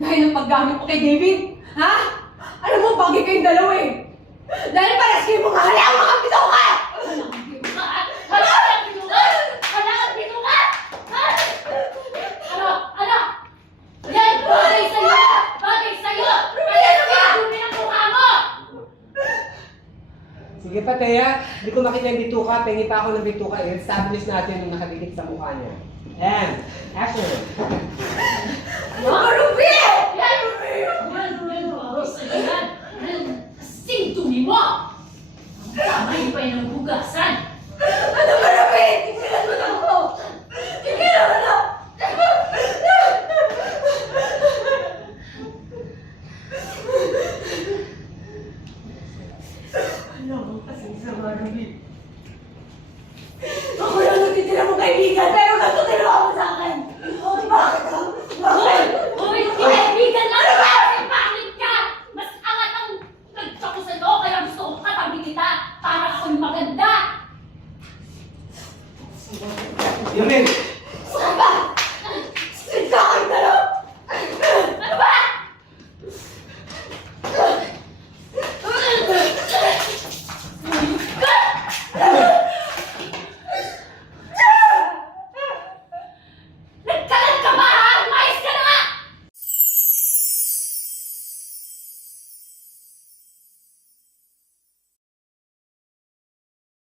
Dahil ang paggamit mo kay David? Ha? Alam mo, bagay kayong dalawa eh. Dahil pares kayo mga halang mga bituka! Halang bituka! Halang bituka! Ano? Yan! Bagay sa'yo! Bagay sa'yo! Kaya dumi ang mukha mo! Sige pa, Thea. Hindi ko makita yung bituka. Pengi pa ako ng bituka. I-establish natin yung nakadikit sa mukha niya. And, action! Ruby! Yan! Bagay sa'yo yan! Kasing dumi mo! Ang kamay pa yung hugasan! Ano ba, Ruby? Tigilan mo na ako! Tigilan mo na! Alam mo kasing sama, Ruby. Ako lang natitira mong kaibigan, pero natutira mo sa akin! Bakit ka? Bakit? Uy! Kaibigan lang! Kasi pangit ka! Mas angat ang nagtsako sa'yo, kaya gusto ko katabi kita para ako'y maganda! Yamin!